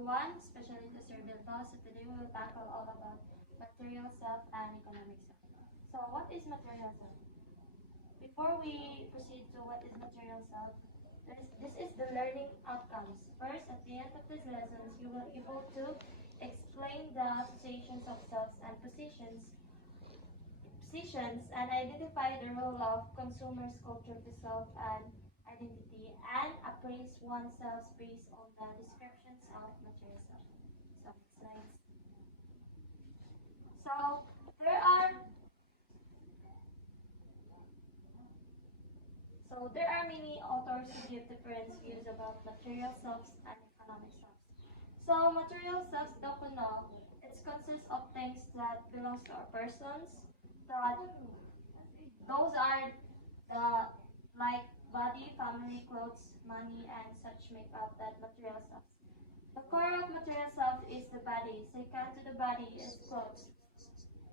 everyone, especially to Sir Bilto. So today we will tackle all about material self and economic self. So what is material self? Before we proceed to what is material self, this is the learning outcomes. First, at the end of these lessons, you will be able to explain the associations of selves and positions and identify the role of consumers' culture to self and identity and appraise oneself based on the descriptions of material self. So next slide. So there are many authors who give different views about material selves and economic selves. So material selves know it consists of things that belongs to our persons, that those are the like body, family, clothes, money, and such make up that material self. The core of material self is the body. Second to the body is clothes.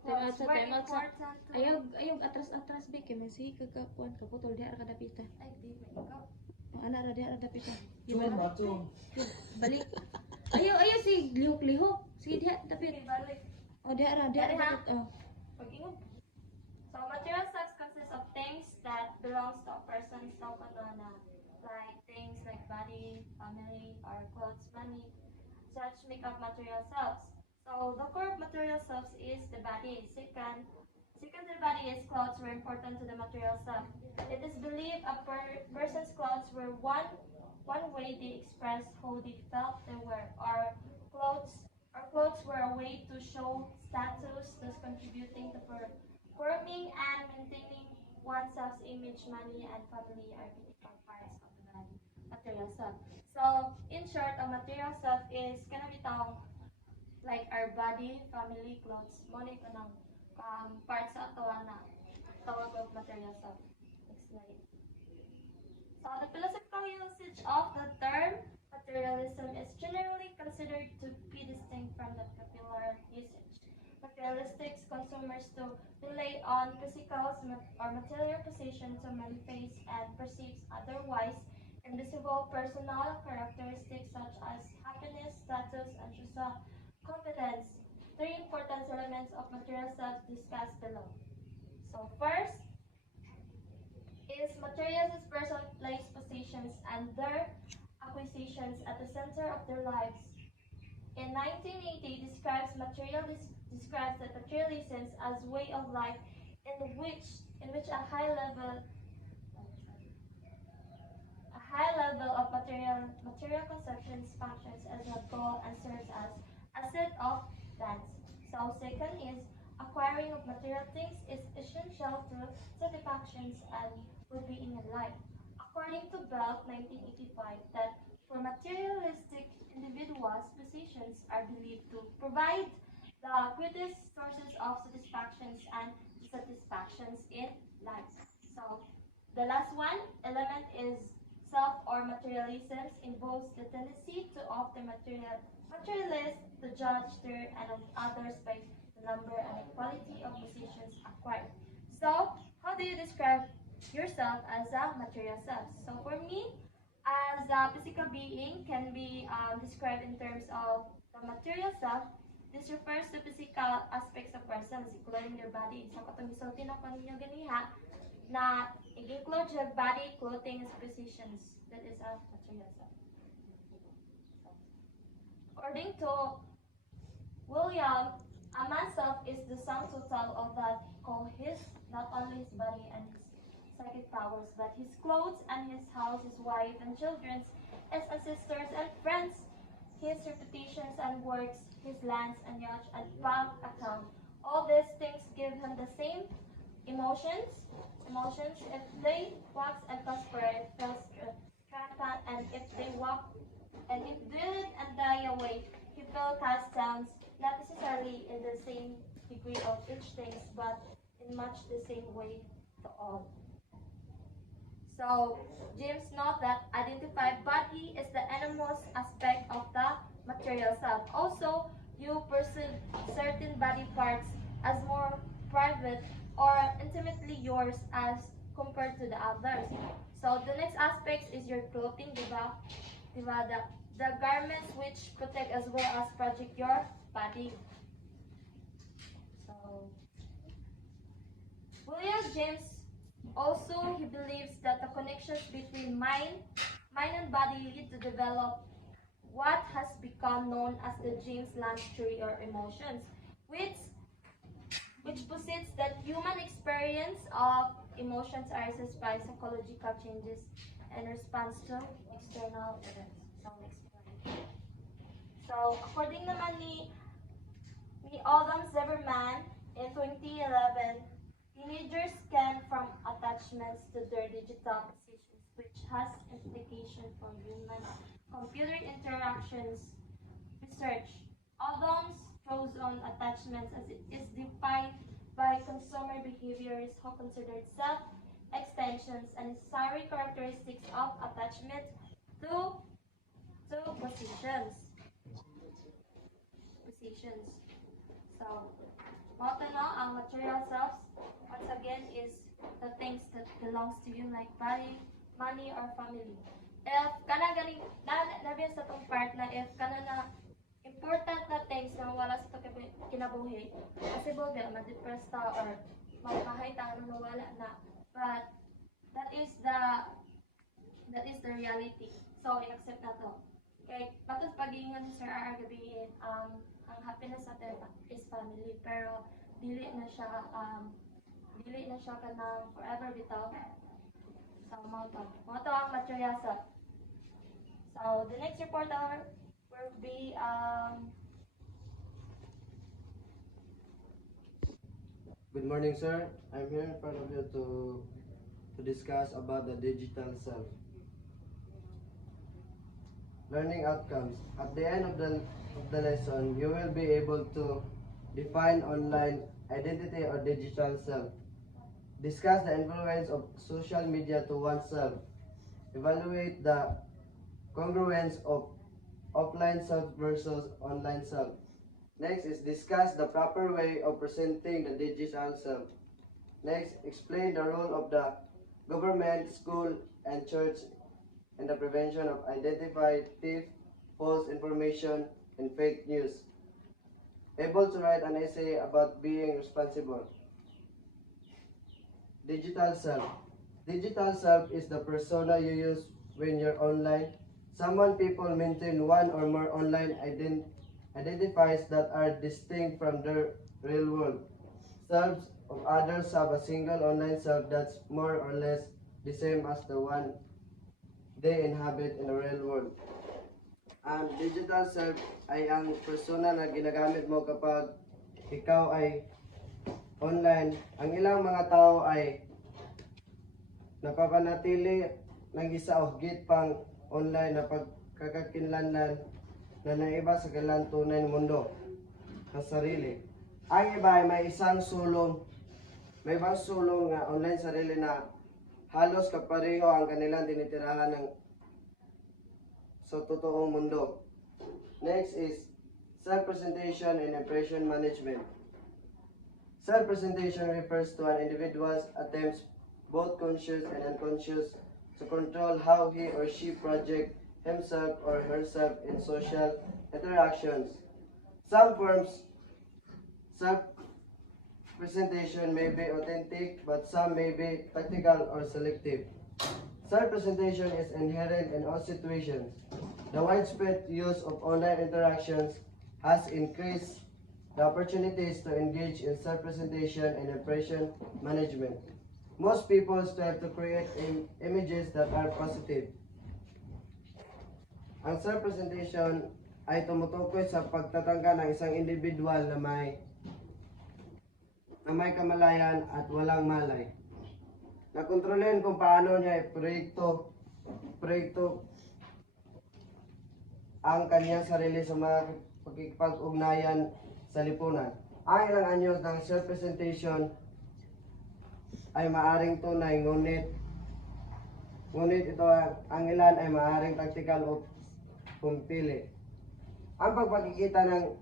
Clothes were important to... Ayog atras bikin masih kekakuan kaputol dia ada pita. Ay, di ba ikaw? Ana ada pita. Gimana? Balik. Ayo si lihok. Sige dia tapi. Okay, balik. Oh dia ada oh. Okay. So material self consists of things that belongs to a person, like things like body, family, or clothes, money. Such make up material selves. So the core of material selves is the body. Second to the body is clothes were important to the material self. It is believed a person's clothes were one way they expressed how they felt they were, or clothes were a way to show status, thus contributing to forming and maintaining oneself's image. Money and family are critical parts of the body, material self. So in short, a material self is gonna be like our body, family, clothes, money ko ng parts sa ato na tawag of material self. Next slide. So the philosophical usage of the term materialism is generally considered to be distinct from the popular usage. Materialistics consumers to rely on physical or material possession to manifest and perceive otherwise invisible personal characteristics such as happiness, status, and social confidence. Three important elements of material self discussed below. So first is materials as person place possessions and their acquisitions at the center of their lives. In 1980, describes that materialism as way of life in which a high level of material conceptions functions as a goal and serves as a set of plans. So second is acquiring of material things is essential to satisfactions and well-being in life. According to Bell, 1985, that for materialistic individuals, possessions are believed to provide the greatest sources of satisfactions and dissatisfactions in life. So the last one element is self or materialism involves the tendency to of the materialist to judge their and of others by the number and quality of possessions acquired. So how do you describe yourself as a material self? So for me, as a physical being can be described in terms of the material self. This refers to physical aspects of persons, including their body. So katong isulti na ko ninyo ganiha na include your body, clothing, and possessions. That is a material self. According to William, a man's self is the sum total of that called his, not only his body and his psychic powers, but his clothes and his house, his wife and children, his ancestors and friends, his reputations and works, his lands and yachts and bank account. All these things give him the same emotions. If they wax and prosper, it feels rampant, and if they walk and if build and die away, he will cast down, not necessarily in the same degree of each things, but in much the same way to all. So James note that identified body is the innermost aspect of the material self. Also, you perceive certain body parts as more private or intimately yours as compared to the others. So the next aspect is your clothing, diba? the garments which protect as well as protect your body. So, William James also he believes that the connections between mind and body lead to develop what has become known as the James Lange theory or emotions, which posits that human experience of emotions arises by psychological changes in response to external events. So, next slide. So, according naman ni Adam Zimmerman in 2011, teenagers scan from attachments to their digital positions, which has implication for human computer interactions research. Adams draws on attachments as it is defined by consumer behaviors who considered self-extensions and necessary characteristics of attachment to positions. So, what ang material selves, once again, is the things that belongs to you like body, money, or family. If kana galing, nabiyan sa tong part na if kana na important na things na wala sa to kinabuhi, possible ba ma-depress ta or makahay ta na nawala na. But that is the reality. So, in-accept na to. Okay, patut pag-iingon ni Sir R. gabihin, ang happiness natin is family, pero dili na siya kanang forever bitaw. So, mo to ang material sa. So, the next report will be Good morning, sir. I'm here in front of you to discuss about the digital self. Learning outcomes. At the end of the lesson, you will be able to define online identity or digital self. Discuss the influence of social media to oneself. Evaluate the congruence of offline self versus online self. Next is discuss the proper way of presenting the digital self. Next, explain the role of the government, school, and church in the prevention of identified thief, false information, and fake news. Able to write an essay about being responsible. Digital self. Digital self is the persona you use when you're online. Someone people maintain one or more online identifies that are distinct from their real world. Selves of others have a single online self that's more or less the same as the one they inhabit in the real world. Ang digital self ay ang persona na ginagamit mo kapag ikaw ay online. Ang ilang mga tao ay napapanatili ng isa o higit pang online na pagkakakinlanlan na naiba sa kanilang tunay na mundo ng sarili. Ang iba ay may ibang sulong nga online sarili na halos kapareho ang kanilang tinitirahan sa totoong mundo. Next is self-presentation and impression management. Self-presentation refers to an individual's attempts, both conscious and unconscious, to control how he or she projects himself or herself in social interactions. Some forms self-presentation may be authentic, but some may be tactical or selective. Self-presentation is inherent in all situations. The widespread use of online interactions has increased the opportunities to engage in self-presentation and impression management. Most people strive to create images that are positive. Ang self-presentation ay tumutukoy sa pagtatangka ng isang individual na may kamalayan at walang malay. Nakontrolin kung paano niya proyekto ang kanyang sarili sa mga pagkikipag-ugnayan sa lipunan. Ang ilang anyos ng self-presentation ay maaring tunay, ngunit ito ang ilan ay maaring tactical o pumipili. Ang pagpakikita ng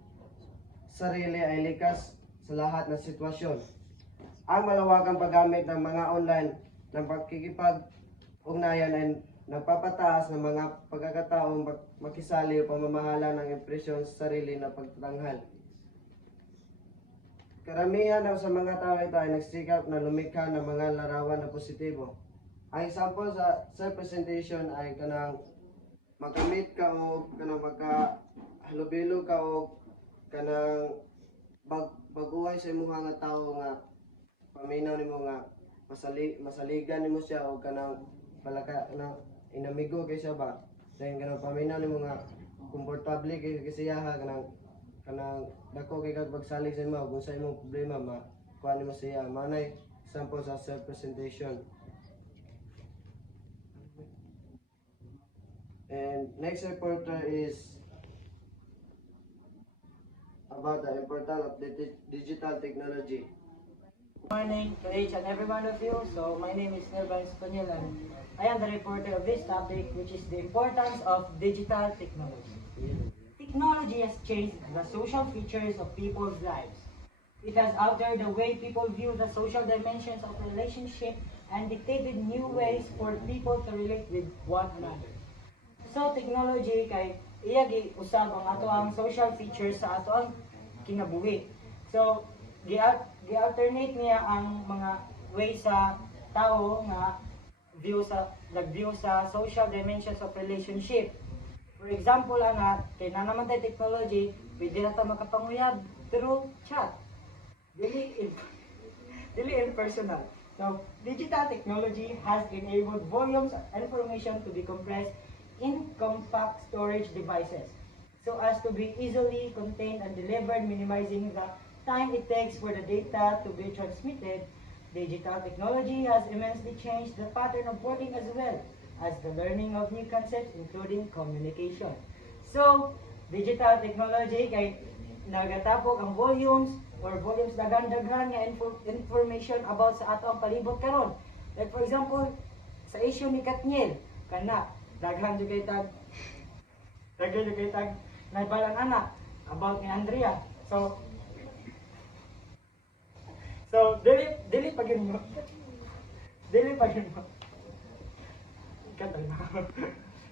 sarili ay likas sa lahat ng sitwasyon. Ang malawakang paggamit ng mga online ng pagkikipag-ugnayan ay nagpapataas ng mga pagkakataong makisali o pamamahala ng impresyon sa sarili na pagtatanghal. Karamihan sa mga tao ito ay nagsikap na lumikha ng mga larawan na positibo. Ang example sa self-presentation ay kanang makamit ka o kanang makahalubilo ka o kanang baguhay sa imuha nga tao nga paminaw nimo nga masaligan nimo siya o kanang palaka na inamigo kay siya ba. Then kanang paminaw nimo nga komportable kay siya ha kanang dako kay kag pagsalig sa imo kung sa imong problema kuha nimo siya. Manay example sa self-presentation. And next reporter is about the importance of digital technology. Good morning to each and every one of you. So my name is Nelvan Espanyol and I am the reporter of this topic, which is the importance of digital technology. Technology has changed the social features of people's lives. It has altered the way people view the social dimensions of relationship and dictated new ways for people to relate with one another. So technology kay iya usab ang ato ang social features sa ato ang kinabuhi. So gi-alternate niya ang mga ways sa tao nga nag-view sa social dimensions of relationship. For example, kay na naman tayo technology, pwede na tayo makapanguyab through chat. Dili in personal. So, digital technology has enabled volumes of information to be compressed in compact storage devices so as to be easily contained and delivered, minimizing the time it takes for the data to be transmitted. Digital technology has immensely changed the pattern of working as well as the learning of new concepts, including communication. So, digital technology kay nagatapok ang volumes daghan-daghan nga information about sa ato ang palibot karon. Like for example, sa issue ni Katniel, kana daghan jud kay tag naibalang anak about ni Andrea. So dili pa gyud mo.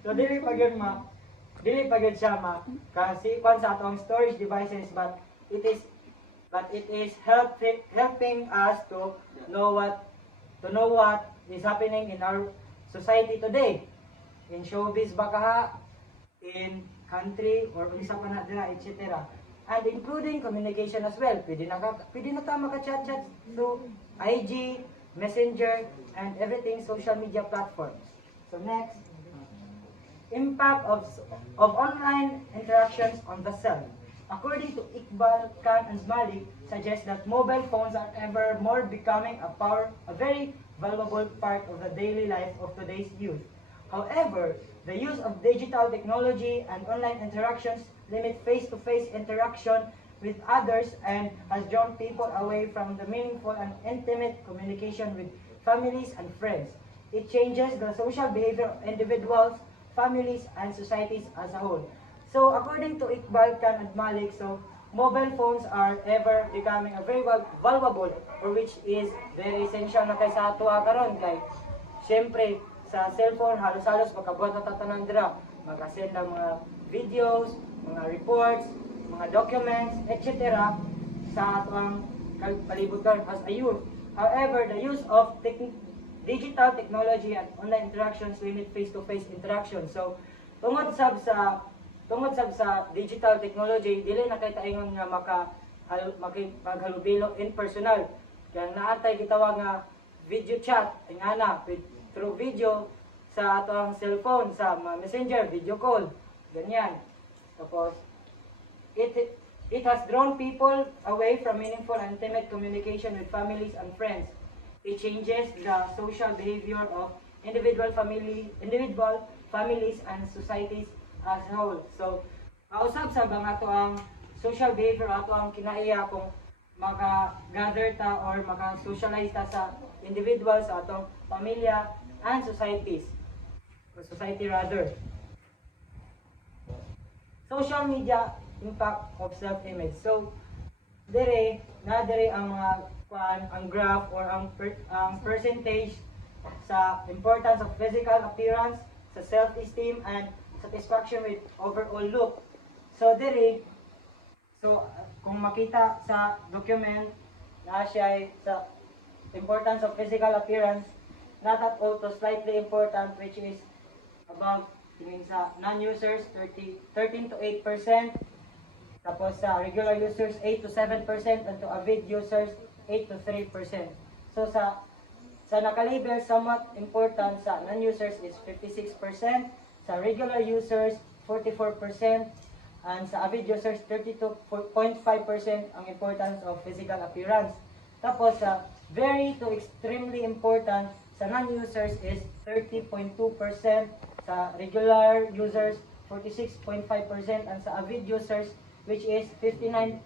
So dili pa gyud siya kasi kwan sa atong storage devices, but it is helping us to know what is happening in our society today. In showbiz baka in country or unsa pa na dira, etc. And including communication as well. Pwede na ta maka-chat through IG, Messenger, and everything social media platforms. So next, impact of online interactions on the self. According to Iqbal Khan and Malik, suggests that mobile phones are ever more becoming a very valuable part of the daily life of today's youth. However, the use of digital technology and online interactions limit face-to-face interaction with others and has drawn people away from the meaningful and intimate communication with families and friends. It changes the social behavior of individuals, families, and societies as a whole. So, according to Iqbal Khan and Malik, so mobile phones are ever becoming a very valuable, or which is very essential na kay sa ato karon kay syempre sa cellphone halos-halos makabuhat na tatanan dira, mag-send ng mga videos, mga reports, mga documents, etc. sa ato ang palibutan as a youth. However, the use of digital technology and online interactions limit face-to-face interaction. So, tungod sab sa digital technology, dili na kay taingon nga maghalubilo in personal. Kaya naatay gitawag nga video chat, ingana through video sa ato ang cellphone, sa messenger, video call, ganyan. Tapos, it has drawn people away from meaningful and intimate communication with families and friends. It changes the social behavior of individual families and societies as a whole. So, kausap sa bang ato ang social behavior, ato ang kinaiya kung maka-gather ta or maka-socialize ta sa individuals, sa atong pamilya and societies. Or society rather. Social media impact of self-image. So, dere ang mga ang graph or ang percentage sa importance of physical appearance sa self-esteem and satisfaction with overall look. So diri, kung makita sa document na siya ay sa importance of physical appearance, not at all to slightly important, which is above tingin sa non-users 13 to 8%, tapos sa regular users 8 to 7%, and to avid users 8 to 3%. So sa nakalabel somewhat important sa non-users is 56%, sa regular users 44%, and sa avid users 32.5% ang importance of physical appearance. Tapos sa very to extremely important sa non-users is 30.2%, sa regular users 46.5%, and sa avid users which is 59.2%.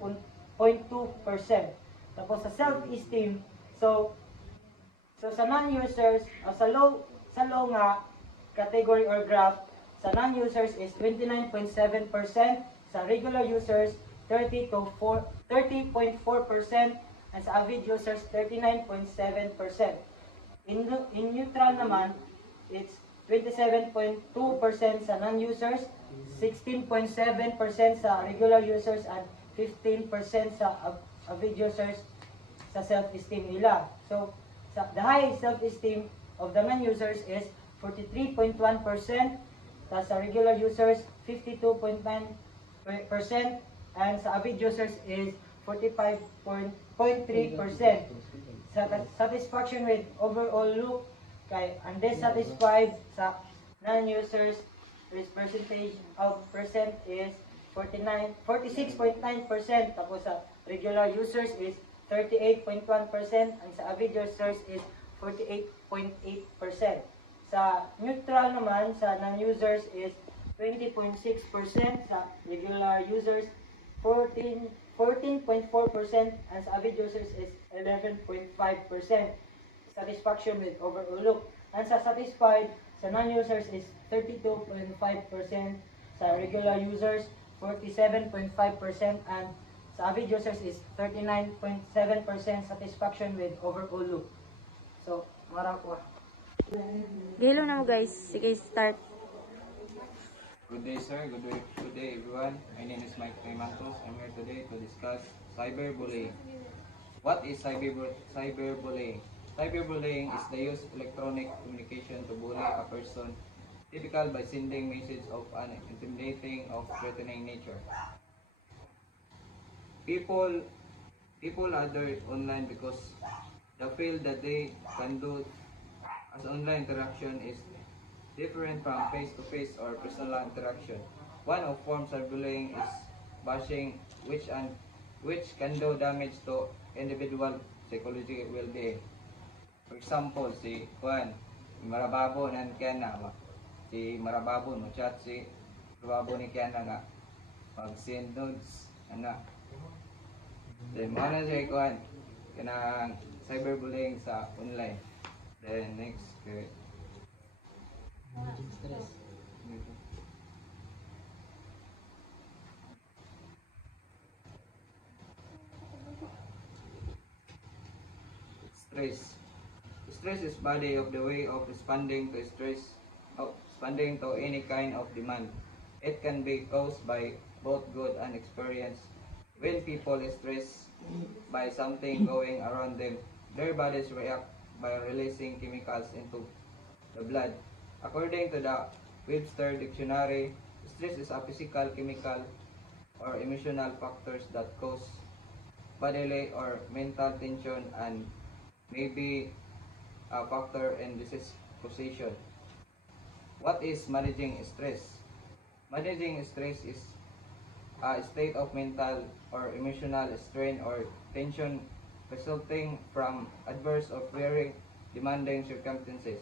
Tapos sa self-esteem, so sa non-users, sa low nga category or graph, sa non-users is 29.7%, sa regular users 30.4%, and sa avid users 39.7%. In neutral naman, it's 27.2% sa non-users, 16.7% sa regular users, and 15% sa avid users sa self-esteem nila. So, the high self-esteem of the non-users is 43.1%, sa regular users 52.9%, and sa avid users is 45.3%. Sa satisfaction with overall look, kay undissatisfied sa non-users, percentage of percent is 46.9%, tapos sa regular users is 38.1%, and sa avid users is 48.8%. Sa neutral naman, sa non-users is 20.6%, sa regular users 14.4%, and sa avid users is 11.5%. Satisfaction with overall look. And sa satisfied, sa non-users is 32.5%, sa regular users 47.5%, and sa avid users is 39.7% satisfaction with overall look. So, marakwa. Hello na mo guys. Sige, start. Good day, sir. Good day, everyone. My name is Mike Mantos. I'm here today to discuss cyberbullying. What is cyberbullying? Cyberbullying is the use of electronic communication to bully a person, typical by sending messages of an intimidating or threatening nature. People other online because they feel that they can do as online interaction is different from face-to-face or personal interaction. One of forms of bullying is bashing, which can do damage to individual psychological well-being. For example, si Juan, Marababo nan Kiana, si Marababo no chat si Marababo ni Kiana nga mag-send notes ana. Then mo na si Juan kanang cyberbullying sa online. Then next stress. Stress is body of the way of responding to responding to any kind of demand. It can be caused by both good and experience. When people are stressed by something going around them, their bodies react by releasing chemicals into the blood. According to the Webster Dictionary, stress is a physical, chemical, or emotional factors that cause bodily or mental tension and may be a factor in disease causation. What is managing stress? Managing stress is a state of mental or emotional strain or tension resulting from adverse or very demanding circumstances.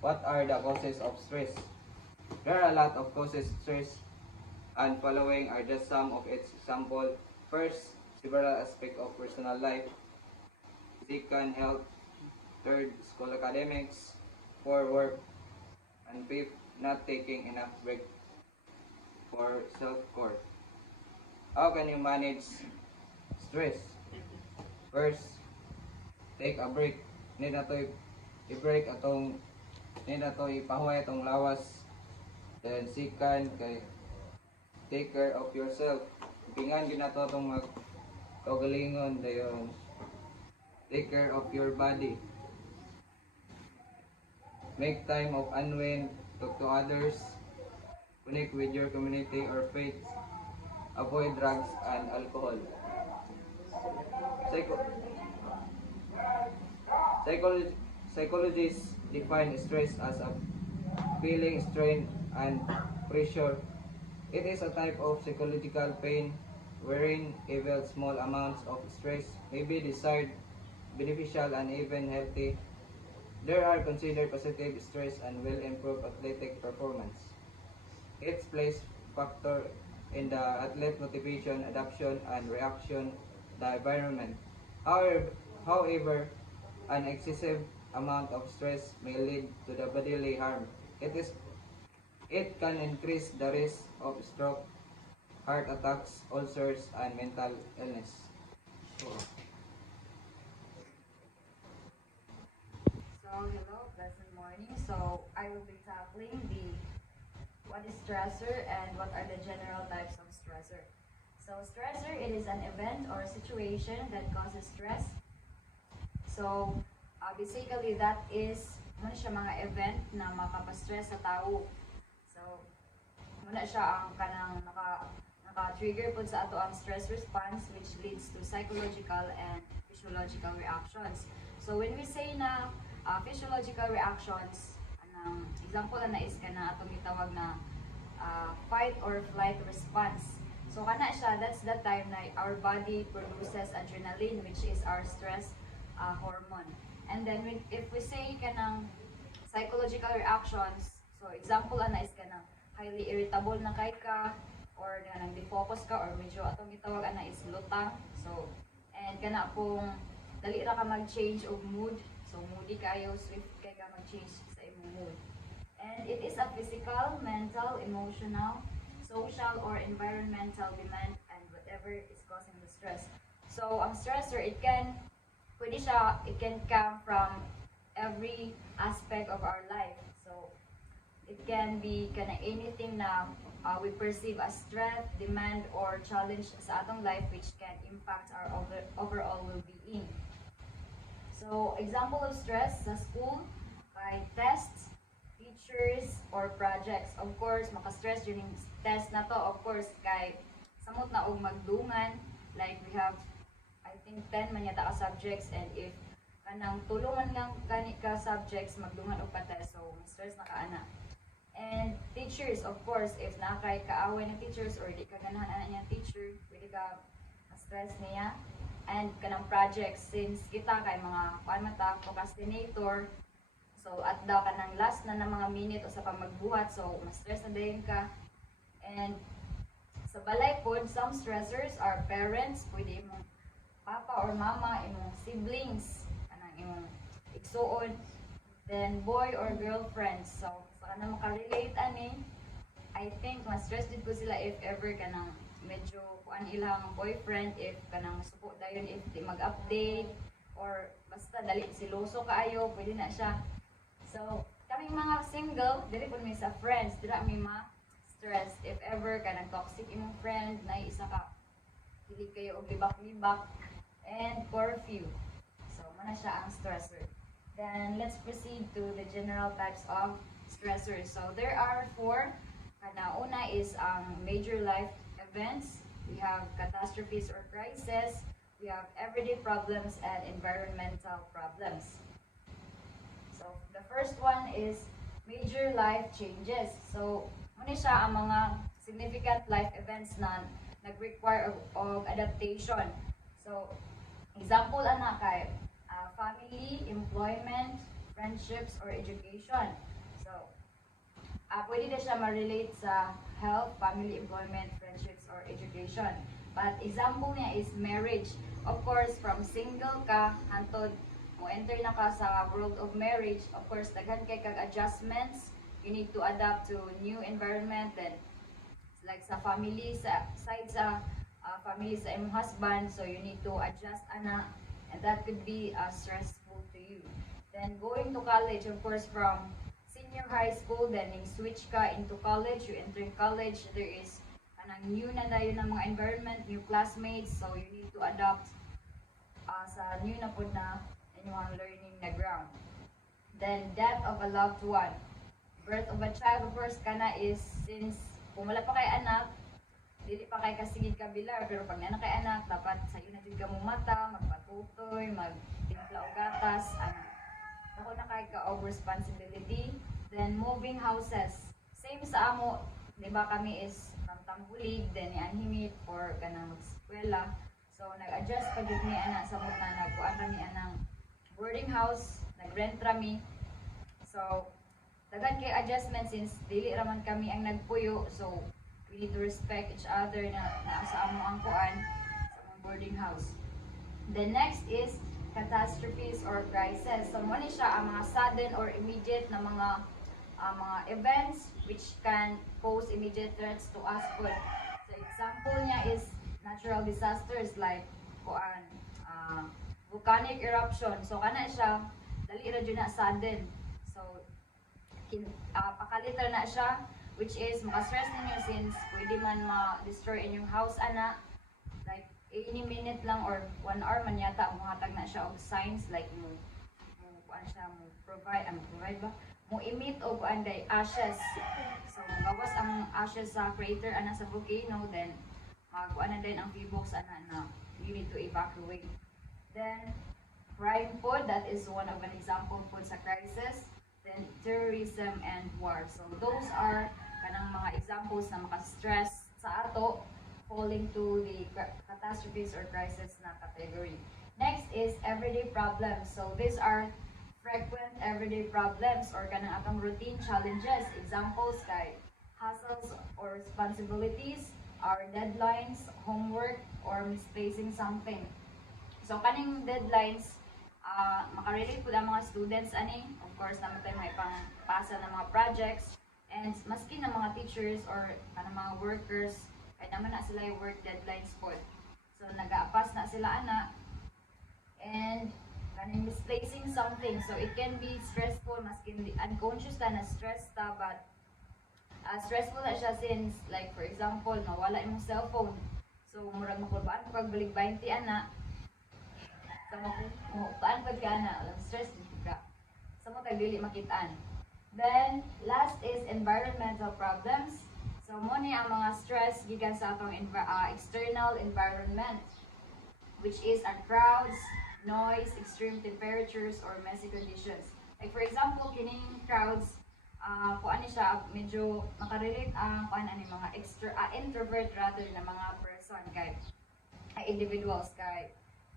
What are the causes of stress? There are a lot of causes of stress, and following are just some of its examples. First, several aspects of personal life. Second, health. Third, school academics. Fourth, work. And fifth, not taking enough break for self-care. How can you manage stress? First, take a break. need na to i-break atong need na to ipahuway atong lawas. Then second kay take care of yourself. Pingan gyud nato atong mag kaugalingon dayon. Take care of your body. Make time of unwind, talk to others, connect with your community or faith. Avoid drugs and alcohol. Psycho- Psychologists define stress as a feeling strain and pressure. It is a type of psychological pain wherein even small amounts of stress may be desired, beneficial, and even healthy. There are considered positive stress and will improve athletic performance. Its place factor in the athlete motivation, adaptation, and reaction the environment. However, an excessive amount of stress may lead to the bodily harm. It can increase the risk of stroke, heart attacks, ulcers, and mental illness. So, hello, pleasant morning. So, I will be tackling the what is stressor and what are the general types of stressor. So, stressor, it is an event or situation that causes stress. So, basically, that is muna siya mga event na makapastress sa tao. So, muna siya ang kanang naka-trigger po sa ato ang stress response which leads to psychological and physiological reactions. So, when we say na physiological reactions, anang example na is kana atong gitawag na fight or flight response. So kana siya, that's the time na our body produces adrenaline which is our stress hormone. And then if we say kanang psychological reactions, so example na is kanang highly irritable na kay ka or kanang di-focus ka or medyo atong gitawag na is lutang. So and kana pong dali ra ka mag-change of mood. So, moody kayo, swift kayo ka mag-change sa imong mood. And it is a physical, mental, emotional, social, or environmental demand and whatever is causing the stress. So, ang stressor, it can come from every aspect of our life. So, it can be anything na we perceive as stress, demand, or challenge sa atong life which can impact our overall well-being. So, example of stress sa school, kay tests, teachers, or projects. Of course, maka-stress during test na to, of course, kay samot na og magdungan. Like, we have, I think, 10 man yata ka subjects, and if kanang tulungan lang kani ka subjects, magdungan og pa-test, so, stress na ka ana. And teachers, of course, if nakay kaaway ng teachers, or di ka ganahan ana niyang teacher, pwede ka stress niya. And kanang projects, since kita kay mga procrastinator, so at daw kanang last na ng mga minute o sa pamagbuhat, so mas stress na dayon ka. And sa balay pod, some stressors are parents, pwede imong papa or mama, imong siblings, kanang imong igsuon, then boy or girlfriend. So sa kanang makarelate ani, I think mas stress din ko sila if ever kanang medyo kuan ilang boyfriend, if kanang suko dayon if di mag-update or basta dali siloso kaayo, pwede na siya. So kaming mga single, dili po mi sa friends, dira mi ma-stress if ever kanang toxic imong friend, na isa ka dili kayo og libak-libak and curfew. So mana siya ang stressor. Then let's proceed to the general types of stressors. So there are 4. Kana una is major life events, we have catastrophes or crises, we have everyday problems and environmental problems. So, the first one is major life changes. So, muna siya ang mga significant life events na nag-require of adaptation. So, example ana kay family, employment, friendships, or education. So, pwede na siya ma-relate sa health, family, employment, friendships, or education. But example niya is marriage. Of course, from single ka, hantod mo enter na ka sa world of marriage, of course, daghan kay kag adjustments. You need to adapt to new environment. Then, like sa family, sa side sa family sa imong husband, so you need to adjust ana, and that could be stressful to you. Then going to college, of course, from senior high school, then yung switch ka into college, you enter college, there is kanang new na dayon ng mga environment, new classmates, so you need to adapt sa new na po na inyong learning na ground. Then death of a loved one. Birth of a child, of course, kana is since kung wala pa kay anak, dili pa kay kasigid kabilar, pero pag nana kay anak, dapat sayo na din ka mong mata, magpatutoy, magtimpla og gatas, ano. Ako na kay ka of responsibility. Then moving houses. Same sa amo, di ba kami is from Tambulig, then ni-anhimit or kanang mag-eskwela. So nag-adjust pa jud ni ana sa mga nagkuan kami anang boarding house, nag-rent rami. So daghan kay adjustment since dili raman kami ang nagpuyo, so we need to respect each other na sa amo ang kuan sa among boarding house. The next is catastrophes or crisis. So mo ni siya ang mga sudden or immediate na mga events which can pose immediate threats to us food. So example niya is natural disasters like kuan volcanic eruption. So kana siya dali ra jud na sudden. So pakalitar na siya, which is maka-stress ninyo since pwede man ma-destroy inyong house ana, like any minute lang or 1 hour man yata muhatag na siya og signs like mo kuan siya mo provide ba mo emit og kuan day ashes. So gawas ang ashes sa crater ana sa volcano, then magkuan na din ang P-box ana na you need to evacuate. Then crime food, that is one of an example food sa crisis. Then terrorism and war. So those are kanang mga examples na maka-stress sa ato falling to the catastrophes or crisis na category. Next is everyday problems. So these are frequent everyday problems or kanang atong routine challenges. Examples kay hassles or responsibilities, our deadlines, homework, or misplacing something. So kaning deadlines, makarelate po ang mga students ani, of course naman tayo may pangpasa ng mga projects, and maski na mga teachers or kanang mga workers kay naman na sila yung work deadlines po. So nag-aapas na sila ana, and kaning misplacing something, so it can be stressful maski unconscious ta na stress ta, but stressful na siya since like for example nawala imong cellphone, so murag makulbaan pag balik 20 ana. So, paan pa ka na, stress dito ka. Sa mo tayo dili makitaan. Then, last is environmental problems. So, mo ni ang mga stress gikan sa atong external environment, which is ang crowds, noise, extreme temperatures, or messy conditions. Like for example, kining crowds, kuan ni siya medyo makarelate ang kuan ani mga introvert rather na mga person kay individuals kay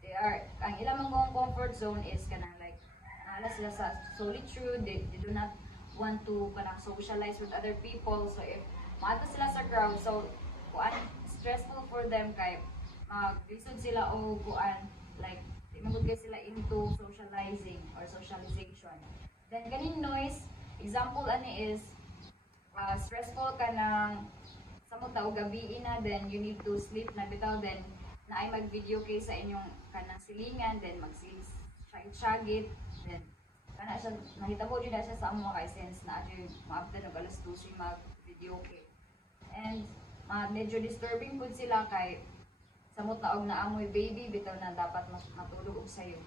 they are ang ilang mga comfort zone is kanang like naala sila sa solitude, they do not want to kanang socialize with other people. So if maato sila sa crowd, so kuan stressful for them kay maglisod sila o kuan like di magud sila into socializing or socialization. Then ganing noise, example ani is stressful kanang sa mo tao gabi na, then you need to sleep na bitaw, then na ay mag-video kay sa inyong kanang silingan, then mag-shagit, then kana siya nahitabo jud siya sa amo kay sense na adyo maabtan og alas 12 mag-video kay. And medyo disturbing pud sila kay samot na og naamoy baby bitaw na dapat matulog og sayo.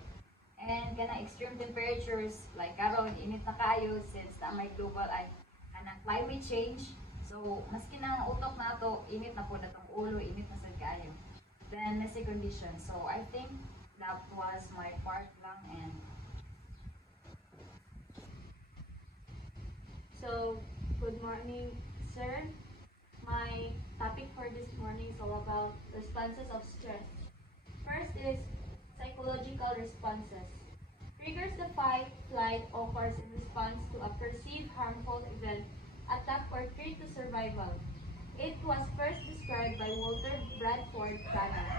And kana extreme temperatures like karon init na kaayo since na may global ay kanang climate change. So maski na ang utok nato init na pud atong ulo, init na sad kaayo. Then messy conditions. So I think that was my part lang. And So, good morning, sir. My topic for this morning is all about responses of stress. First is psychological responses. Triggers the fight, flight occurs in response to a perceived harmful event, attack or threat to survival. It was first described by Walter Bradford Cannon.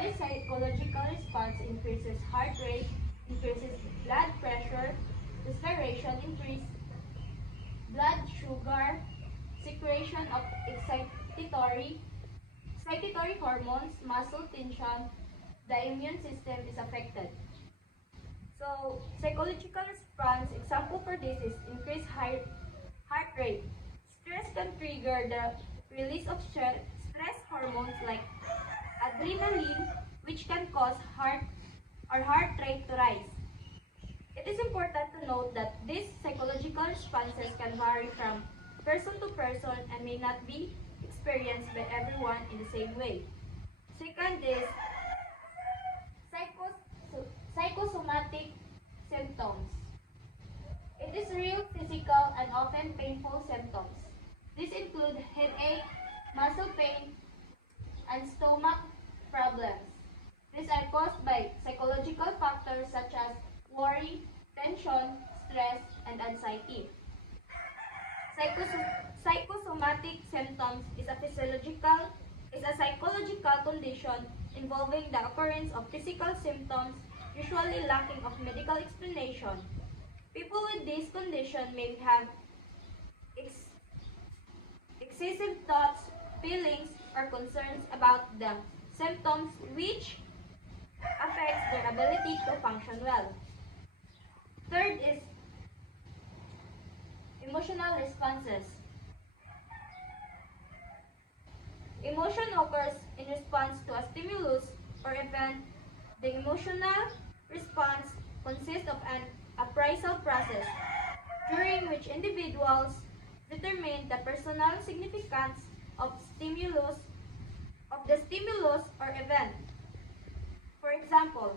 This psychological response increases heart rate, increases blood pressure, respiration increase, blood sugar, secretion of excitatory hormones, muscle tension, the immune system is affected. So So, psychological response, example for this is increased heart rate. Stress can trigger the release of stress hormones like adrenaline, which can cause heart rate to rise. It is important to note that these psychological responses can vary from person to person and may not be experienced by everyone in the same way. Second is psychosomatic symptoms. It is real physical and often painful symptoms. These include headache, muscle pain, and stomach problems. These are caused by psychological factors such as worry, tension, stress, and anxiety. Psychosomatic symptoms is a psychological condition involving the occurrence of physical symptoms, usually lacking of medical explanation. People with this condition may have excessive thoughts, feelings, or concerns about the symptoms which affects their ability to function well. Third is emotional responses. Emotion occurs in response to a stimulus or event. The emotional response consists of an appraisal process during which individuals determine the personal significance of the stimulus or event. For example,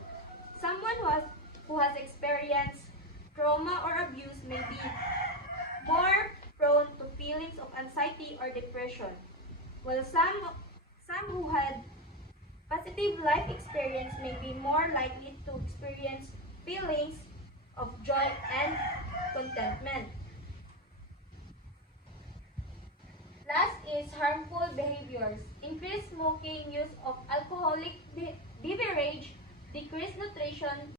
someone who has experienced trauma or abuse may be more prone to feelings of anxiety or depression, while some who had positive life experience may be more likely to experience feelings of joy and contentment. Last is harmful behaviors. Increased smoking, use of alcoholic beverage, decreased nutrition,